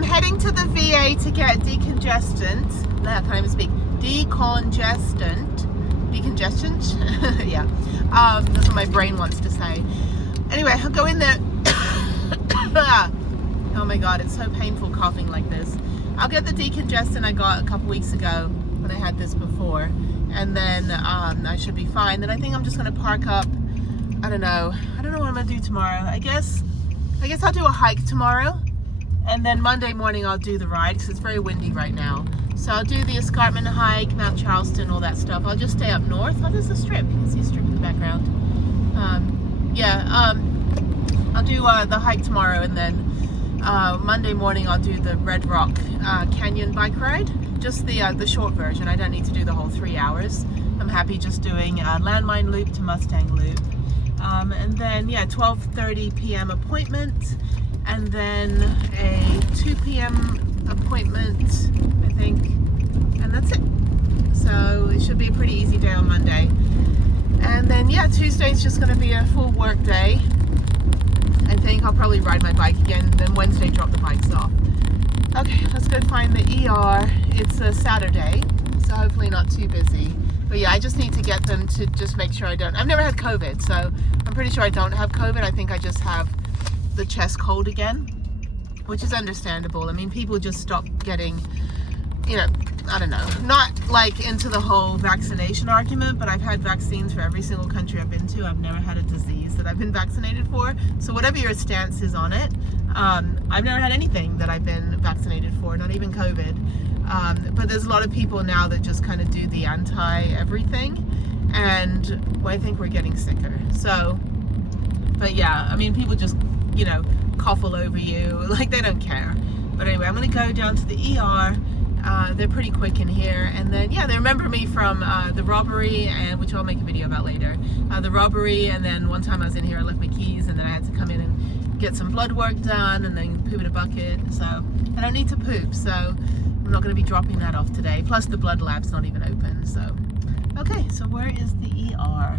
I'm heading to the VA to get decongestant. I can't even speak. Decongestant. Yeah. That's what my brain wants to say. Anyway, I'll go in there. Oh my god, it's so painful coughing like this. I'll get the decongestant I got a couple weeks ago when I had this before, and then I should be fine. Then I think I'm just gonna park up. I don't know what I'm gonna do tomorrow. I guess I'll do a hike tomorrow, and then Monday morning I'll do the ride because it's very windy right now. So I'll do the escarpment hike, Mount Charleston, all that stuff. I'll just stay up north. Oh, there's a strip. You can see a strip in the background. I'll do the hike tomorrow, and then Monday morning I'll do the Red Rock Canyon bike ride. Just the short version. I don't need to do the whole 3 hours. I'm happy just doing a landmine loop to Mustang loop. And then, 12:30 p.m. appointment, and then a 2 p.m. appointment, I think, and that's it. So it should be a pretty easy day on Monday. And then, Tuesday's just going to be a full work day. I think I'll probably ride my bike again, then Wednesday drop the bikes off. Okay, let's go find the ER. It's a Saturday, so hopefully not too busy. But yeah, I just need to get them to just make sure I've never had COVID, so I'm pretty sure I don't have COVID. I think I just have the chest cold again, which is understandable. I mean, people just stop getting, I don't know, not like into the whole vaccination argument, but I've had vaccines for every single country I've been to. I've never had a disease that I've been vaccinated for. So whatever your stance is on it, I've never had anything that I've been vaccinated for, not even COVID. But there's a lot of people now that just kind of do the anti-everything, and I think we're getting sicker. So, but yeah, I mean, people just, cough all over you, like they don't care. But anyway, I'm gonna go down to the ER. They're pretty quick in here, and then they remember me from the robbery, and which I'll make a video about later. The robbery, and then one time I was in here, I left my keys, and then I had to come in and get some blood work done, and then poop in a bucket. So I don't need to poop, so I'm not going to be dropping that off today. Plus the blood lab's not even open. So okay, so where is the ER?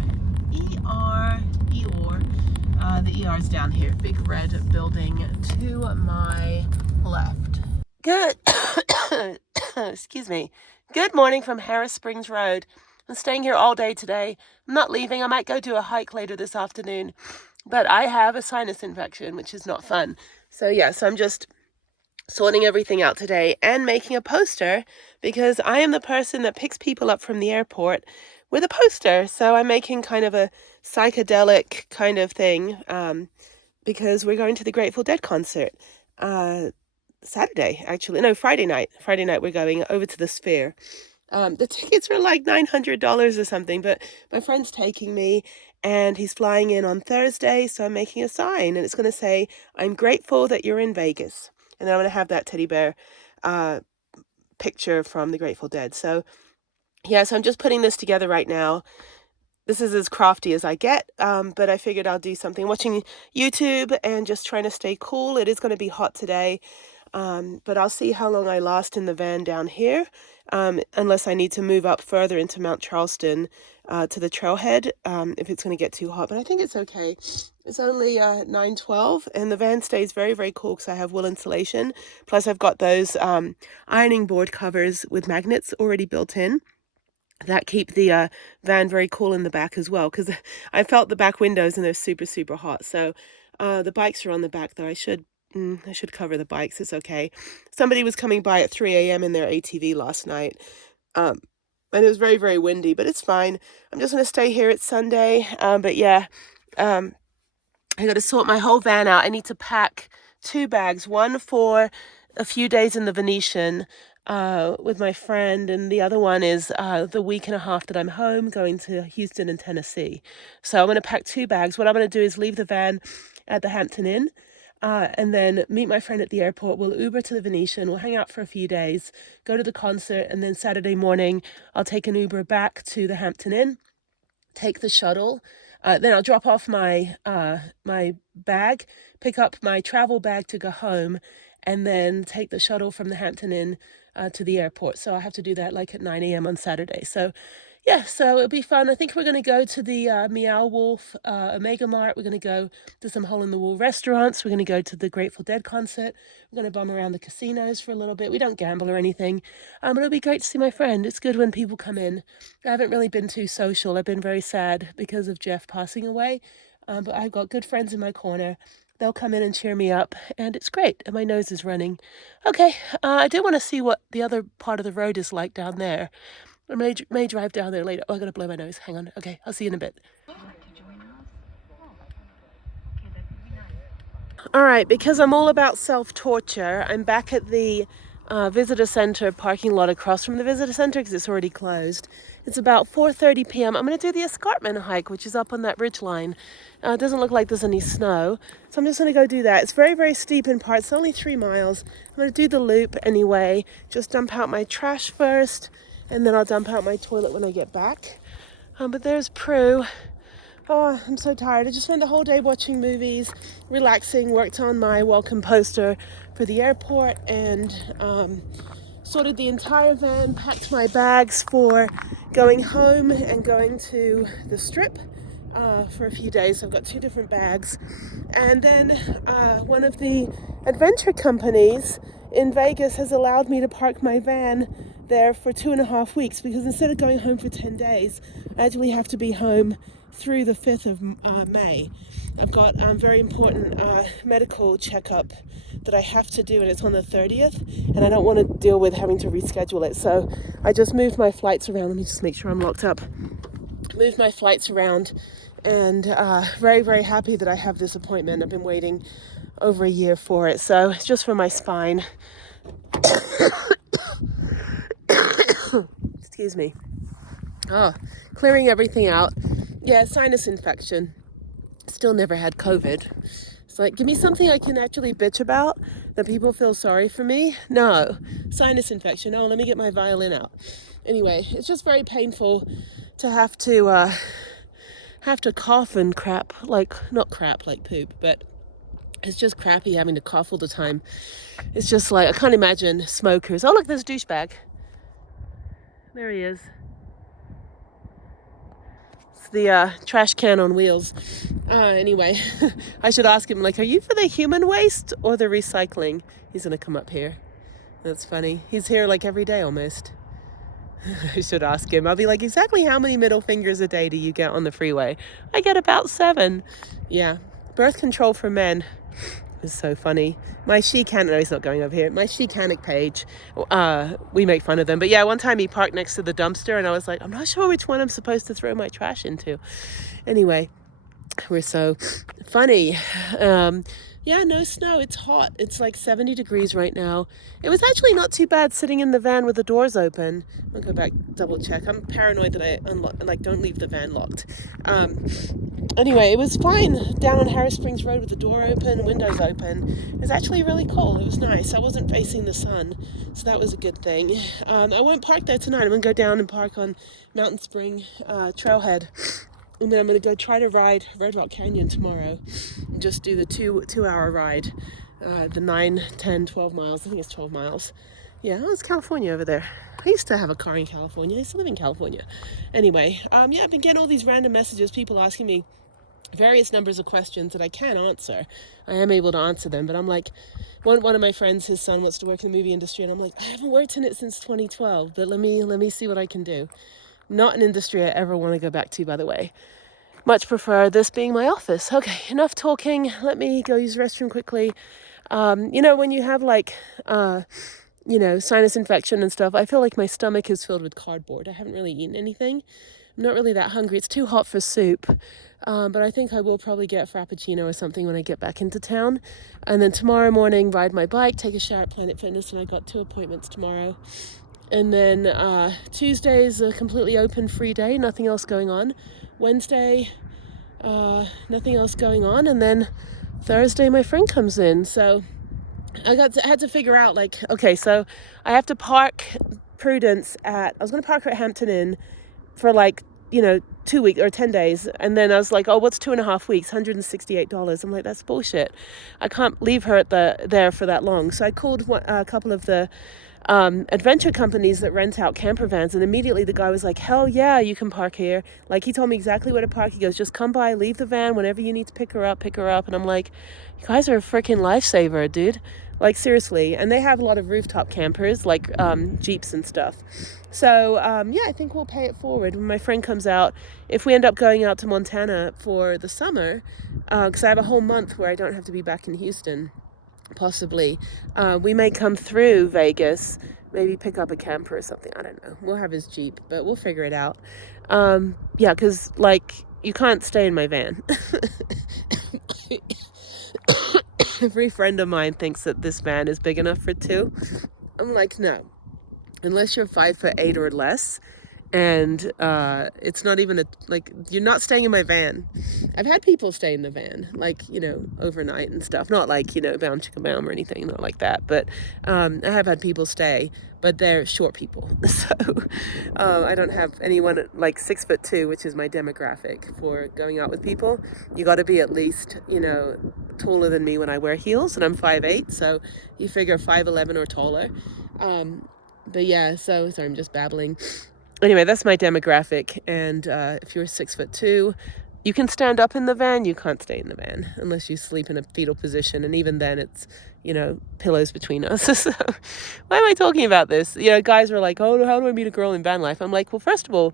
The ER is down here, big red building to my left. Good. Excuse me. Good morning from Harris Springs Road. I'm staying here all day today. I'm not leaving. I might go do a hike later this afternoon, but I have a sinus infection, which is not fun. So so I'm just sorting everything out today and making a poster, because I am the person that picks people up from the airport with a poster. So I'm making kind of a psychedelic kind of thing, because we're going to the Grateful Dead concert Saturday, actually. No, Friday night. Friday night we're going over to the Sphere. The tickets were like $900 or something, but my friend's taking me, and he's flying in on Thursday, so I'm making a sign, and it's going to say, "I'm grateful that you're in Vegas." And then I'm going to have that teddy bear picture from the Grateful Dead. So so I'm just putting this together right now. This is as crafty as I get, but I figured I'll do something. Watching YouTube and just trying to stay cool. It is going to be hot today, but I'll see how long I last in the van down here, unless I need to move up further into Mount Charleston to the trailhead, if it's going to get too hot. But I think it's okay. It's only 9:12, and the van stays very, very cool because I have wool insulation. Plus I've got those ironing board covers with magnets already built in that keep the van very cool in the back as well, because I felt the back windows and they're super, super hot. So the bikes are on the back though. I should cover the bikes. It's okay. Somebody was coming by at 3 a.m. in their ATV last night. And it was very, very windy, but it's fine. I'm just going to stay here. It's Sunday. But I got to sort my whole van out. I need to pack 2 bags, one for a few days in the Venetian with my friend, and the other one is the week and a half that I'm home, going to Houston and Tennessee. So I'm going to pack 2 bags. What I'm going to do is leave the van at the Hampton Inn, and then meet my friend at the airport. We'll Uber to the Venetian. We'll hang out for a few days, go to the concert, and then Saturday morning I'll take an Uber back to the Hampton Inn, take the shuttle. Then I'll drop off my my bag, pick up my travel bag to go home, and then take the shuttle from the Hampton Inn to the airport. So I have to do that like at 9 a.m. on Saturday. So yeah, so it'll be fun. I think we're going to go to the Meow Wolf Omega Mart. We're going to go to some hole-in-the-wall restaurants. We're going to go to the Grateful Dead concert. We're going to bum around the casinos for a little bit. We don't gamble or anything, but it'll be great to see my friend. It's good when people come in. I haven't really been too social. I've been very sad because of Jeff passing away, but I've got good friends in my corner. They'll come in and cheer me up, and it's great. And my nose is running. Okay, I do want to see what the other part of the road is like down there. I may drive down there later. Oh, I gotta blow my nose. Hang on. Okay, I'll see you in a bit. All right, because I'm all about self-torture, I'm back at the visitor center parking lot across from the visitor center because it's already closed. It's about 4:30 p.m. I'm going to do the escarpment hike, which is up on that ridge line. It doesn't look like there's any snow, so I'm just going to go do that. It's very, very steep in parts. It's only 3 miles. I'm going to do the loop anyway. Just dump out my trash first, and then I'll dump out my toilet when I get back. But there's Prue. Oh, I'm so tired. I just spent the whole day watching movies, relaxing, worked on my welcome poster for the airport, and sorted the entire van, packed my bags for going home and going to the strip for a few days. I've got 2 different bags. And then one of the adventure companies in Vegas has allowed me to park my van there for 2.5 weeks, because instead of going home for 10 days, I actually have to be home through the 5th of May. I've got a very important medical checkup that I have to do, and it's on the 30th, and I don't want to deal with having to reschedule it. So I just moved my flights around. Let me just make sure I'm locked up. Moved my flights around, and very, very happy that I have this appointment. I've been waiting over a year for it. So it's just for my spine. Excuse me. Oh, clearing everything out. Yeah, sinus infection. Still never had COVID. It's like, give me something I can actually bitch about, that people feel sorry for me. No, sinus infection. Oh, let me get my violin out. Anyway, it's just very painful to have to cough and crap, like, not crap like poop, but it's just crappy having to cough all the time. It's just like, I can't imagine smokers. Oh, look, there's a douchebag. There he is. It's the trash can on wheels. Anyway, I should ask him, like, are you for the human waste or the recycling? He's gonna come up here. That's funny. He's here like every day almost. I should ask him. I'll be like, exactly how many middle fingers a day do you get on the freeway? I get about 7. Yeah. Birth control for men is so funny. My no, he's not going over here. My She-Canic page, we make fun of them. But yeah, one time he parked next to the dumpster, and I was like, I'm not sure which one I'm supposed to throw my trash into. Anyway, we're so funny. Yeah, no snow. It's hot. It's like 70 degrees right now. It was actually not too bad sitting in the van with the doors open. I'll go back, double check. I'm paranoid that I don't leave the van locked. Anyway, it was fine down on Harris Springs Road with the door open, windows open. It was actually really cool. It was nice. I wasn't facing the sun, so that was a good thing. I won't park there tonight. I'm going to go down and park on Mountain Spring Trailhead. And then I'm going to go try to ride Red Rock Canyon tomorrow. Just do the two-hour ride. The 9, 10, 12 miles. I think it's 12 miles. Yeah, oh, it's California over there. I used to have a car in California. I used to live in California. Anyway, yeah, I've been getting all these random messages, people asking me various numbers of questions that I can't answer. I am able to answer them, but I'm like, one of my friends, his son wants to work in the movie industry, and I'm like, I haven't worked in it since 2012, but let me see what I can do. Not an industry I ever want to go back to, by the way. Much prefer this being my office. Okay, enough talking. Let me go use the restroom quickly. When you have like, sinus infection and stuff, I feel like my stomach is filled with cardboard. I haven't really eaten anything. I'm not really that hungry. It's too hot for soup. But I think I will probably get a Frappuccino or something when I get back into town. And then tomorrow morning, ride my bike, take a shower at Planet Fitness, and I got 2 appointments tomorrow. And then Tuesday is a completely open, free day, nothing else going on. Wednesday, nothing else going on. And then Thursday, my friend comes in. So I had to figure out, like, okay, so I have to park Prudence I was going to park her at Hampton Inn for 2 weeks or 10 days. And then I was like, oh, what's 2.5 weeks? $168. I'm like, that's bullshit. I can't leave her there for that long. So I called a couple of the adventure companies that rent out camper vans. And immediately the guy was like, hell yeah, you can park here. Like, he told me exactly where to park. He goes, just come by, leave the van. Whenever you need to pick her up, pick her up. And I'm like, you guys are a freaking lifesaver, dude. Like, seriously. And they have a lot of rooftop campers, like Jeeps and stuff. So, yeah, I think we'll pay it forward when my friend comes out. If we end up going out to Montana for the summer, because I have a whole month where I don't have to be back in Houston, possibly, we may come through Vegas, maybe pick up a camper or something. I don't know. We'll have his Jeep, but we'll figure it out. Yeah, because, like, you can't stay in my van. Every friend of mine thinks that this van is big enough for two. I'm like, no. Unless you're 5'8" or less, and it's not even like, you're not staying in my van. I've had people stay in the van, like, you know, overnight and stuff. Not like, you know, bound chicka bound or anything, not like that. But I have had people stay, but they're short people. So I don't have anyone like 6'2", which is my demographic for going out with people. You got to be at least, you know, taller than me when I wear heels, and I'm 5'8", so you figure 5'11" or taller. But yeah, so sorry, I'm just babbling. Anyway, that's my demographic. And if you're 6'2", you can stand up in the van. You can't stay in the van unless you sleep in a fetal position. And even then, it's, you know, pillows between us. So why am I talking about this? You know, guys are like, oh, how do I meet a girl in van life? I'm like, well, first of all,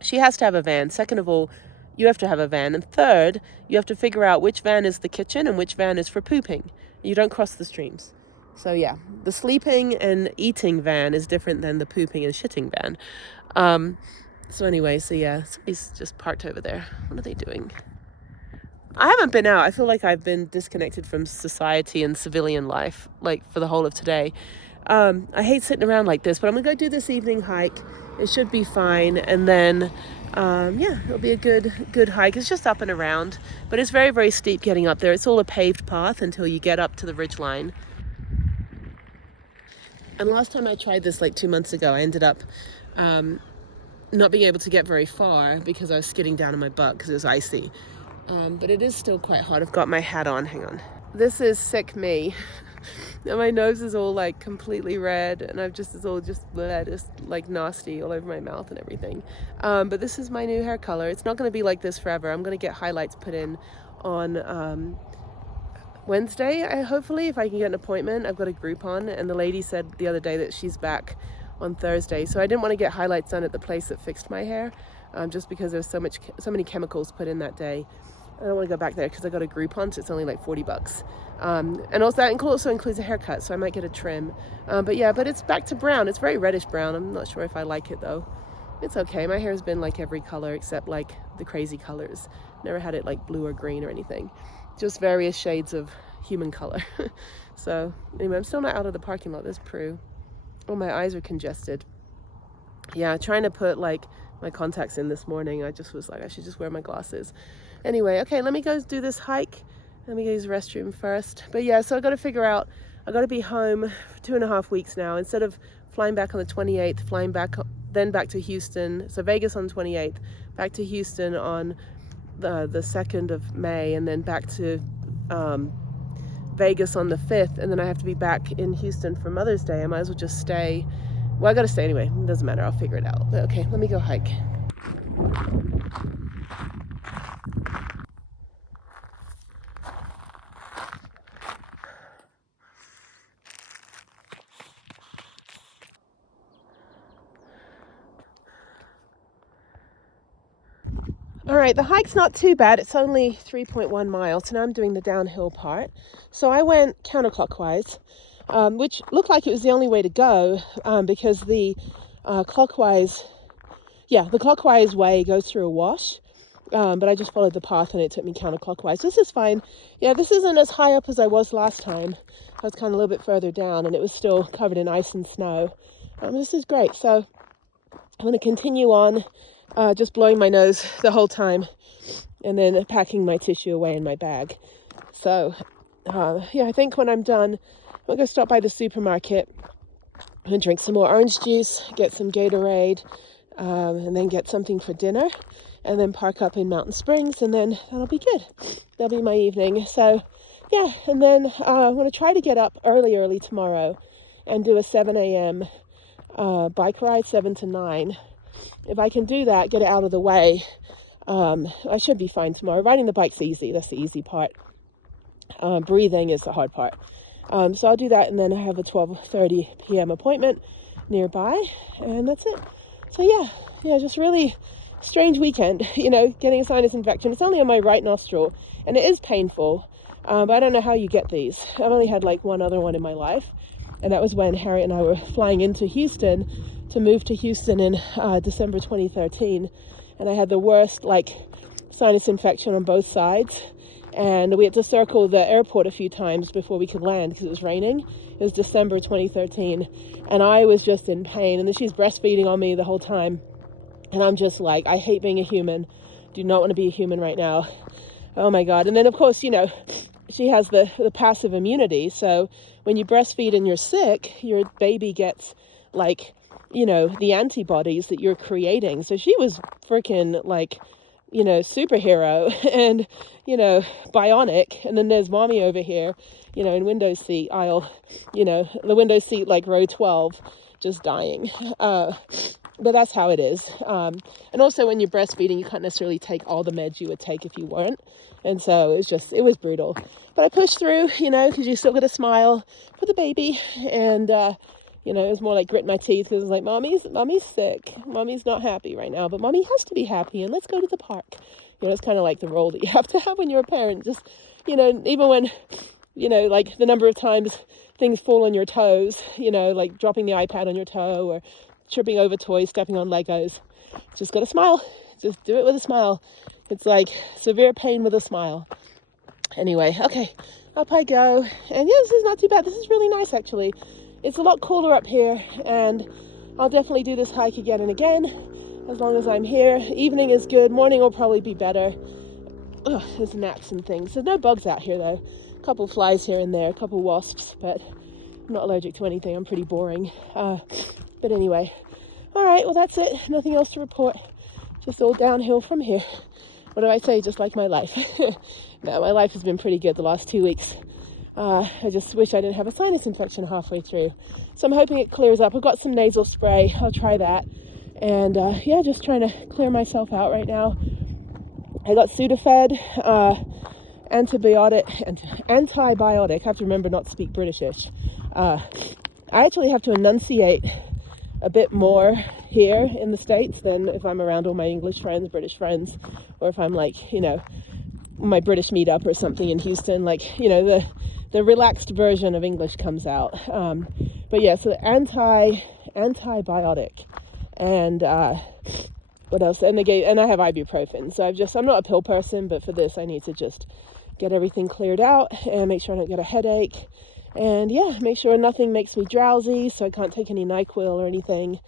she has to have a van. Second of all, you have to have a van. And third, you have to figure out which van is the kitchen and which van is for pooping. You don't cross the streams. So yeah, the sleeping and eating van is different than the pooping and shitting van. So anyway, so yeah, somebody's just parked over there. What are they doing? I haven't been out. I feel like I've been disconnected from society and civilian life, like, for the whole of today. I hate sitting around like this, but I'm gonna go do this evening hike. It should be fine. And then, yeah, it'll be a good hike. It's just up and around, but it's very, very steep getting up there. It's all a paved path until you get up to the ridgeline. And last time I tried this, like 2 months ago, I ended up not being able to get very far because I was skidding down on my butt because it was icy. But it is still quite hot. I've got my hat on. Hang on. This is sick me. Now my nose is all like completely red, and it's all just bleh, just like nasty all over my mouth and everything. But this is my new hair color. It's not going to be like this forever. I'm going to get highlights put in on Wednesday, hopefully, if I can get an appointment. I've got a Groupon, and the lady said the other day that she's back on Thursday. So I didn't want to get highlights done at the place that fixed my hair, just because there was so many chemicals put in that day. I don't want to go back there because I got a Groupon, so it's only like $40. And also that also includes a haircut, so I might get a trim. But yeah, but it's back to brown. It's very reddish brown. I'm not sure if I like it though. It's okay. My hair's been like every color except like the crazy colors. Never had it like blue or green or anything. Just various shades of human color. So anyway, I'm still not out of the parking lot. There's Prue. Oh, my eyes are congested. Yeah, trying to put like my contacts in this morning. I just was like, I should just wear my glasses. Anyway, okay, let me go do this hike. Let me go use the restroom first. But yeah, so I got to figure out, I got to be home for 2.5 weeks now. Instead of flying back on the 28th, flying back, then back to Houston. So Vegas on the 28th, back to Houston on the 2nd of May, and then back to Vegas on the 5th, and then I have to be back in Houston for Mother's Day. I might as well just stay. Well, I gotta stay anyway. It doesn't matter. I'll figure it out. But okay, let me go hike. All right, the hike's not too bad. It's only 3.1 miles, and I'm doing the downhill part. So I went counterclockwise, which looked like it was the only way to go, because the clockwise way goes through a wash. But I just followed the path and it took me counterclockwise. This is fine. Yeah, this isn't as high up as I was last time. I was kind of a little bit further down and it was still covered in ice and snow. This is great. So I'm going to continue on, just blowing my nose the whole time and then packing my tissue away in my bag. So, yeah, I think when I'm done, I'm going to stop by the supermarket and drink some more orange juice, get some Gatorade, and then get something for dinner, and then park up in Mountain Springs, and then that'll be good. That'll be my evening. So, yeah, and then I'm going to try to get up early tomorrow and do a 7 a.m. Bike ride, 7 to 9. If I can do that, get it out of the way, I should be fine tomorrow. Riding the bike's easy. That's the easy part. Breathing is the hard part. So I'll do that, and then I have a 12:30 p.m. appointment nearby, and that's it. So yeah, just really strange weekend, getting a sinus infection. It's only on my right nostril, and it is painful, but I don't know how you get these. I've only had like one other one in my life, and that was when Harriet and I were flying into Houston to move to Houston in December 2013, and I had the worst sinus infection on both sides, and we had to circle the airport a few times before we could land because it was raining. It was December 2013, and I was just in pain, and then she's breastfeeding on me the whole time, and I'm just like, I hate being a human. Do not want to be a human right now. Oh my God. And then of course, she has the passive immunity, so when you breastfeed and you're sick, your baby gets the antibodies that you're creating. So she was freaking superhero and, bionic. And then there's mommy over here, in window seat aisle, the window seat, row 12, just dying. But that's how it is. And also when you're breastfeeding, you can't necessarily take all the meds you would take if you weren't. And so it was brutal. But I pushed through, because you still got to smile for the baby. And, it was more like grit my teeth because it was like, mommy's sick. Mommy's not happy right now, but mommy has to be happy, and let's go to the park. It's kind of like the role that you have to have when you're a parent. Just, even when, the number of times things fall on your toes, dropping the iPad on your toe or tripping over toys, stepping on Legos. Just got to smile. Just do it with a smile. It's like severe pain with a smile. Anyway, okay, up I go. And this is not too bad. This is really nice, actually. It's a lot cooler up here, and I'll definitely do this hike again and again as long as I'm here. Evening is good. Morning will probably be better. Ugh, there's gnats and things. There's no bugs out here, though. A couple flies here and there, a couple wasps, but I'm not allergic to anything. I'm pretty boring. But anyway, all right, well, that's it. Nothing else to report. Just all downhill from here. What do I say? Just like my life. No, my life has been pretty good the last 2 weeks. I just wish I didn't have a sinus infection halfway through. So I'm hoping it clears up. I've got some nasal spray. I'll try that. And just trying to clear myself out right now. I got Sudafed, antibiotic. I have to remember not to speak Britishish. I actually have to enunciate a bit more here in the States than if I'm around all my English friends, British friends, or if I'm my British meetup or something in Houston, the relaxed version of English comes out. But yeah, so antibiotic, and what else? And I have ibuprofen. So I'm not a pill person, but for this I need to just get everything cleared out and make sure I don't get a headache, and make sure nothing makes me drowsy, so I can't take any NyQuil or anything.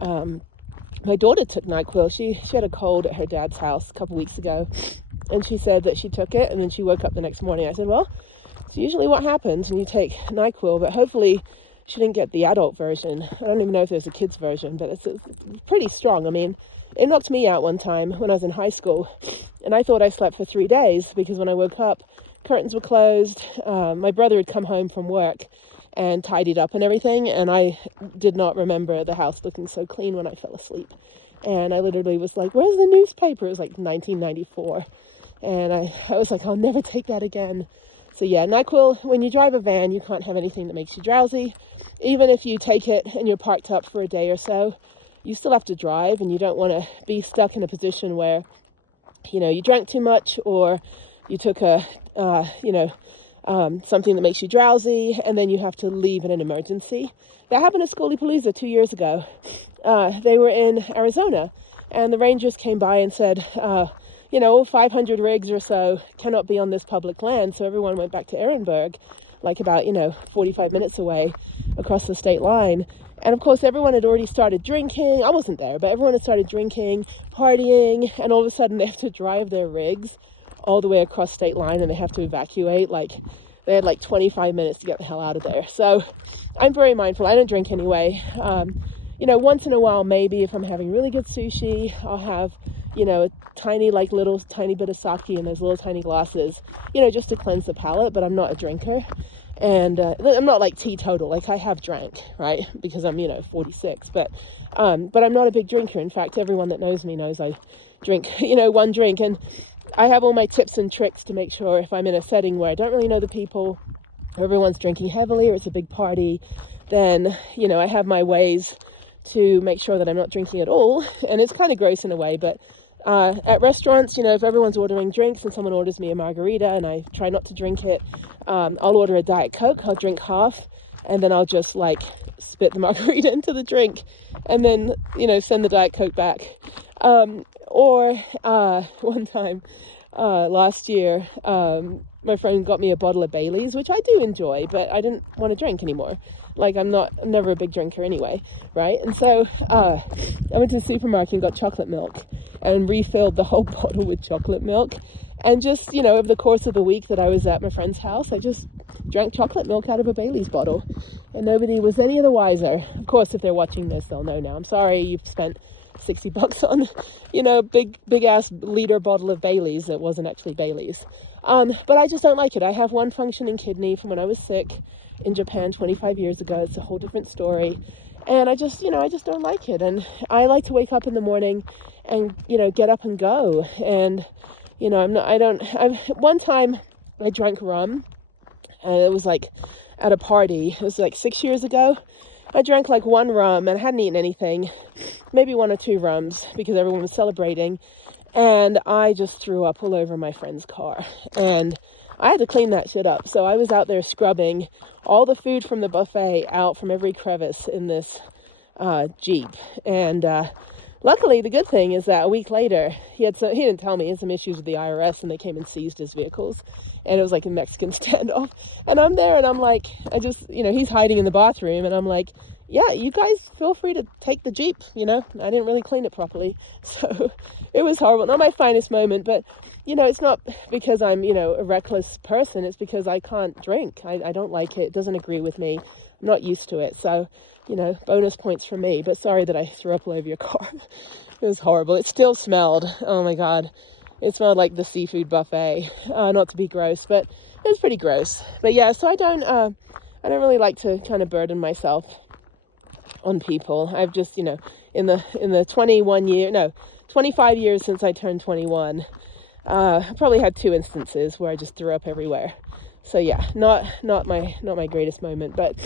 My daughter took NyQuil. She had a cold at her dad's house a couple weeks ago, and she said that she took it, and then she woke up the next morning. I said, well, it's usually what happens when you take NyQuil, but hopefully she didn't get the adult version. I don't even know if there's a kid's version, but it's pretty strong. I mean, it knocked me out one time when I was in high school, and I thought I slept for 3 days because when I woke up, curtains were closed. My brother had come home from work and tidied up and everything, and I did not remember the house looking so clean when I fell asleep. And I literally was like, where's the newspaper? It was like 1994. And I was like, I'll never take that again. So yeah, NyQuil, when you drive a van, you can't have anything that makes you drowsy. Even if you take it and you're parked up for a day or so, you still have to drive, and you don't want to be stuck in a position where, you drank too much, or you took something that makes you drowsy, and then you have to leave in an emergency. That happened at Storyboard 2 years ago. They were in Arizona, and the rangers came by and said, 500 rigs or so cannot be on this public land. So everyone went back to Ehrenberg, about 45 minutes away across the state line. And of course, everyone had already started drinking. I wasn't there, but everyone had started drinking, partying, and all of a sudden they have to drive their rigs all the way across state line, and they have to evacuate. They had 25 minutes to get the hell out of there. So I'm very mindful. I don't drink anyway. Once in a while, maybe if I'm having really good sushi, I'll have, a tiny bit of sake in those little tiny glasses, just to cleanse the palate, but I'm not a drinker. And I'm not like teetotal, like I have drank, right? Because I'm, 46, but I'm not a big drinker. In fact, everyone that knows me knows I drink, one drink. And I have all my tips and tricks to make sure if I'm in a setting where I don't really know the people, or everyone's drinking heavily, or it's a big party, then, I have my ways to make sure that I'm not drinking at all. And it's kind of gross in a way, but at restaurants, if everyone's ordering drinks and someone orders me a margarita and I try not to drink it, I'll order a Diet Coke, I'll drink half, and then I'll just like spit the margarita into the drink and then, send the Diet Coke back. Or one time last year, my friend got me a bottle of Bailey's, which I do enjoy, but I didn't want to drink anymore. Like I'm never a big drinker anyway, right? And so I went to the supermarket and got chocolate milk and refilled the whole bottle with chocolate milk. And just, over the course of the week that I was at my friend's house, I just drank chocolate milk out of a Bailey's bottle. And nobody was any of the wiser. Of course, if they're watching this, they'll know now. I'm sorry you've spent $60 on, big ass liter bottle of Bailey's that wasn't actually Bailey's. But I just don't like it. I have one functioning kidney from when I was sick in Japan 25 years ago. It's a whole different story. And I just don't like it. And I like to wake up in the morning and, get up and go. And, one time I drank rum, and it was like at a party. It was like 6 years ago. I drank like one rum and I hadn't eaten anything, maybe one or two rums because everyone was celebrating. And I just threw up all over my friend's car. And I had to clean that shit up. So I was out there scrubbing all the food from the buffet out from every crevice in this Jeep. And luckily, the good thing is that a week later, he didn't tell me, he had some issues with the IRS and they came and seized his vehicles. And it was like a Mexican standoff. And I'm there and I'm like, he's hiding in the bathroom. And I'm like, yeah, you guys feel free to take the Jeep. I didn't really clean it properly. So it was horrible. Not my finest moment, but, it's not because I'm, a reckless person. It's because I can't drink. I don't like it. It doesn't agree with me. I'm not used to it. So, bonus points for me. But sorry that I threw up all over your car. It was horrible. It still smelled. Oh, my God. It smelled like the seafood buffet. Not to be gross, but it was pretty gross. But yeah, so I don't really like to kind of burden myself on people. I've just, in the 25 years since I turned 21, I probably had 2 instances where I just threw up everywhere. So yeah, not my greatest moment, but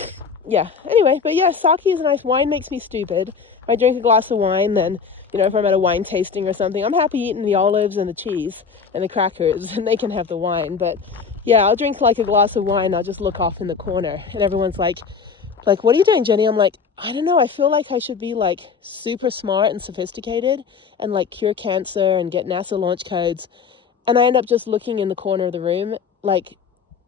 yeah. Anyway, but yeah, sake is nice. Wine makes me stupid. If I drink a glass of wine, then if I'm at a wine tasting or something, I'm happy eating the olives and the cheese and the crackers, and they can have the wine. But yeah, I'll drink like a glass of wine. I'll just look off in the corner, and everyone's like, what are you doing, Jenny? I'm like, I don't know. I feel like I should be like super smart and sophisticated and like cure cancer and get NASA launch codes. And I end up just looking in the corner of the room, like,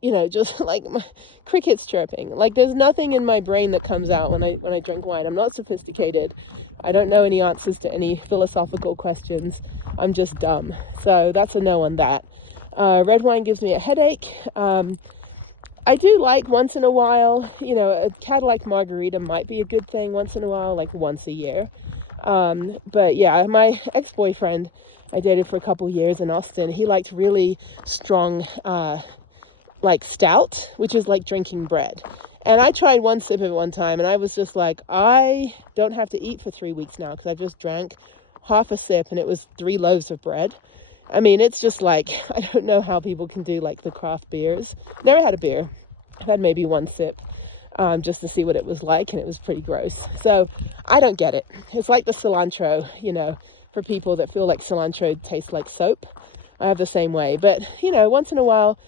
just like my crickets chirping. Like there's nothing in my brain that comes out when I drink wine. I'm not sophisticated. I don't know any answers to any philosophical questions. I'm just dumb. So that's a no on that. Red wine gives me a headache. I do like once in a while, a Cadillac margarita might be a good thing once in a while, like once a year. But yeah, my ex-boyfriend I dated for a couple years in Austin, he liked really strong, like stout, which is like drinking bread. And I tried one sip of it one time and I was just like, I don't have to eat for 3 weeks now because I just drank half a sip and it was 3 loaves of bread. I mean, it's just like, I don't know how people can do like the craft beers. Never had a beer. I've had maybe one sip just to see what it was like, and it was pretty gross. So I don't get it. It's like the cilantro, for people that feel like cilantro tastes like soap. I have the same way. But, once in a while,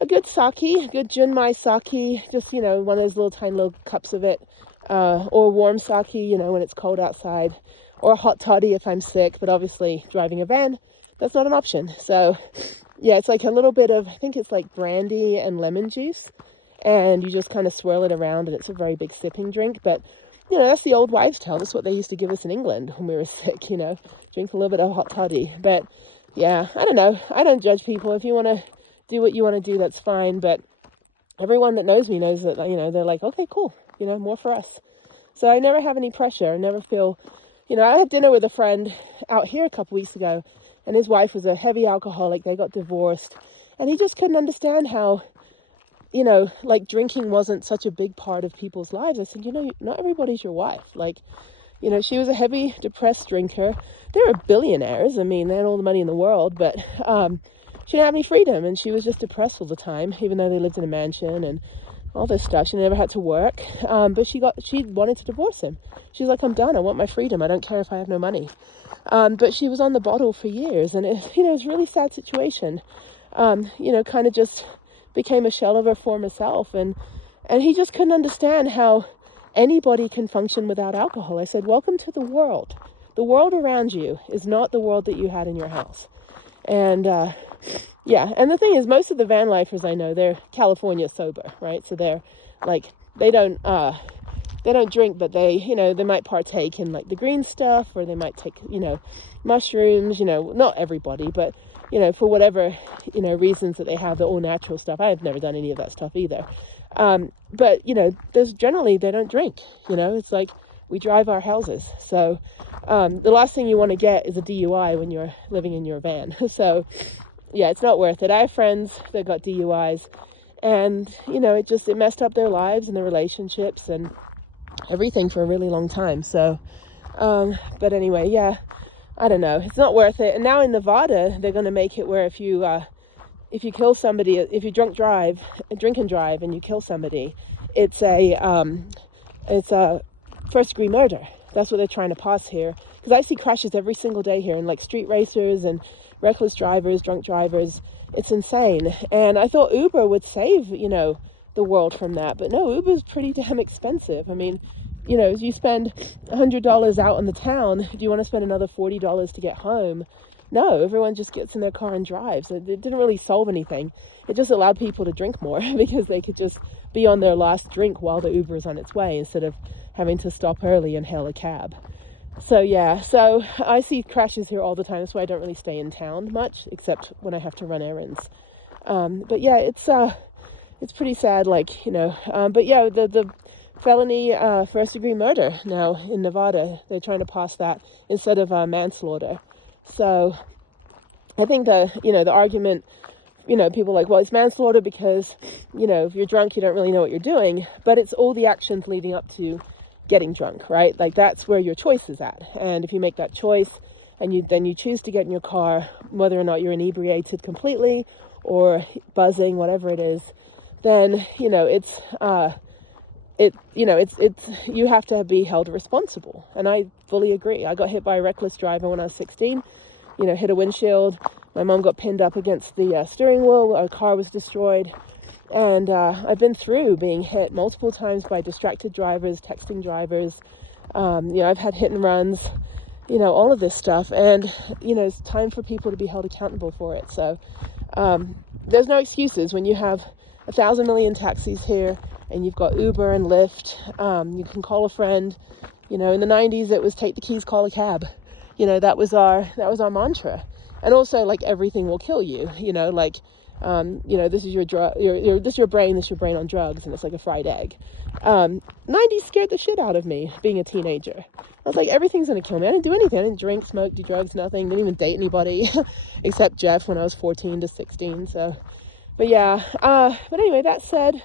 a good sake, a good junmai sake, just, one of those tiny little cups of it, or warm sake, when it's cold outside, or a hot toddy if I'm sick, but obviously driving a van, that's not an option. So yeah, it's like a little bit of, I think it's like brandy and lemon juice, and you just kind of swirl it around, and it's a very big sipping drink. But that's the old wives' tale. That's what they used to give us in England when we were sick, drink a little bit of hot toddy. But yeah, I don't know. I don't judge people. If you want to do what you want to do, that's fine. But everyone that knows me knows that, they're like, okay, cool, more for us. So I never have any pressure. I never feel, I had dinner with a friend out here a couple weeks ago, and his wife was a heavy alcoholic. They got divorced, and he just couldn't understand how you know, like drinking wasn't such a big part of people's lives. I said, you know, not everybody's your wife. Like, you know, she was a heavy, depressed drinker. They were billionaires. I mean, they had all the money in the world, but she didn't have any freedom, and she was just depressed all the time, even though they lived in a mansion and all this stuff. She never had to work, but she wanted to divorce him. She's like, I'm done. I want my freedom. I don't care if I have no money. But she was on the bottle for years, and it, you know, it was a really sad situation. You know, kind of just became a shell of her former self, and he just couldn't understand how anybody can function without alcohol. I said, welcome to the world. The world around you is not the world that you had in your house. And yeah, and the thing is, most of the van lifers I know, they're California sober, right? So they're like, they don't drink, but they, you know, they might partake in like the green stuff, or they might take, you know, mushrooms, you know, not everybody, but, you know, for whatever, you know, reasons that they have, the all natural stuff. I have never done any of that stuff either. But, you know, there's generally, they don't drink, you know, it's like we drive our houses. So the last thing you want to get is a DUI when you're living in your van. So yeah, it's not worth it. I have friends that got DUIs, and, you know, it messed up their lives and their relationships and everything for a really long time. So, but anyway, yeah, I don't know. It's not worth it. And now in Nevada, they're going to make it where if you kill somebody, if you drink and drive, and you kill somebody, it's a first-degree murder. That's what they're trying to pass here. Because I see crashes every single day here, and like street racers and reckless drivers, drunk drivers. It's insane. And I thought Uber would save, you know, the world from that. But no, Uber's pretty damn expensive. I mean, you know, if you spend $100 out in the town, do you want to spend another $40 to get home? No, everyone just gets in their car and drives. It didn't really solve anything. It just allowed people to drink more because they could just be on their last drink while the Uber is on its way, instead of having to stop early and hail a cab. So yeah, so I see crashes here all the time. That's why I don't really stay in town much, except when I have to run errands. But yeah, it's pretty sad, like, you know. But yeah, the felony first-degree murder now in Nevada, they're trying to pass that instead of manslaughter. So I think the argument, you know, people are like, well, it's manslaughter because, you know, if you're drunk, you don't really know what you're doing, but it's all the actions leading up to getting drunk, right? Like, that's where your choice is at. And if you make that choice and then you choose to get in your car, whether or not you're inebriated completely or buzzing, whatever it is, then, you know, you have to be held responsible. And I fully agree. I got hit by a reckless driver when I was 16, you know, hit a windshield. My mom got pinned up against the steering wheel. Our car was destroyed. And I've been through being hit multiple times by distracted drivers, texting drivers. You know, I've had hit and runs, you know, all of this stuff. And, you know, it's time for people to be held accountable for it. So there's no excuses when you have 1,000 million taxis here, and you've got Uber and Lyft. You can call a friend. You know, in the 90s, it was take the keys, call a cab. You know, that was our mantra. And also, like, everything will kill you. You know, like, you know, this is your drug. This is your brain on drugs, and it's like a fried egg. 90s scared the shit out of me being a teenager. I was like, everything's gonna kill me. I didn't do anything. I didn't drink, smoke, do drugs, nothing. Didn't even date anybody except Jeff when I was 14 to 16. So, but yeah. But anyway, that said,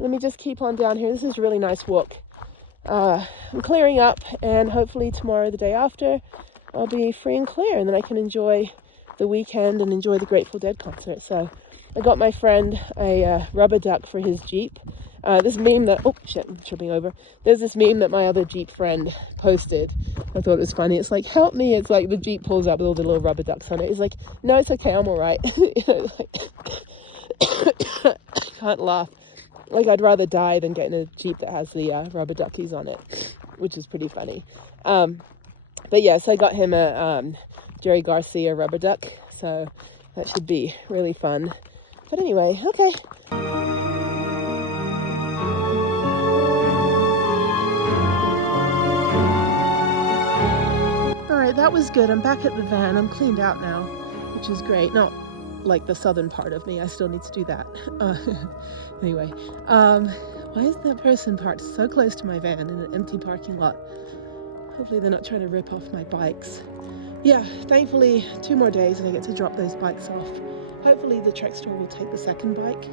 let me just keep on down here. This is a really nice walk. I'm clearing up, and hopefully tomorrow, the day after, I'll be free and clear, and then I can enjoy the weekend and enjoy the Grateful Dead concert. So I got my friend a rubber duck for his Jeep. This meme that, oh shit, I'm tripping over. There's this meme that my other Jeep friend posted. I thought it was funny. It's like, help me. It's like the Jeep pulls up with all the little rubber ducks on it. He's like, no, it's okay, I'm all right. You know, like, I can't laugh. Like, I'd rather die than get in a Jeep that has the rubber duckies on it, which is pretty funny. But yes, I got him a Jerry Garcia rubber duck, so that should be really fun. But anyway, okay. Alright, that was good. I'm back at the van. I'm cleaned out now, which is great. Not like the southern part of me. I still need to do that. Anyway, why is that person parked so close to my van in an empty parking lot? Hopefully they're not trying to rip off my bikes. Yeah, thankfully 2 more days and I get to drop those bikes off. Hopefully the Trek store will take the second bike,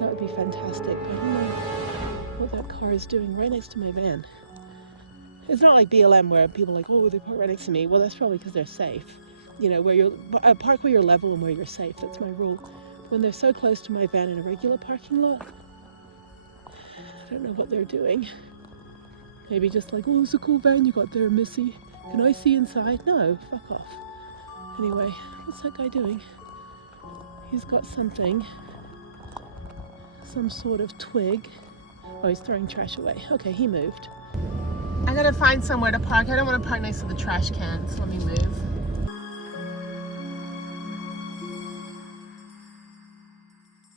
That would be fantastic. I don't know what that car is doing right next to my van. It's not like BLM where people are like, oh, they park right next to me. Well, that's probably because they're safe. You know, where you're park where you're level and where you're safe. That's my rule. When they're so close to my van in a regular parking lot, I don't know what they're doing. Maybe just like, oh, it's a cool van you got there, Missy. Can I see inside? No, fuck off. Anyway, what's that guy doing? He's got something. Some sort of twig. Oh, he's throwing trash away. Okay, he moved. I gotta find somewhere to park. I don't want to park next to the trash cans. Let me move.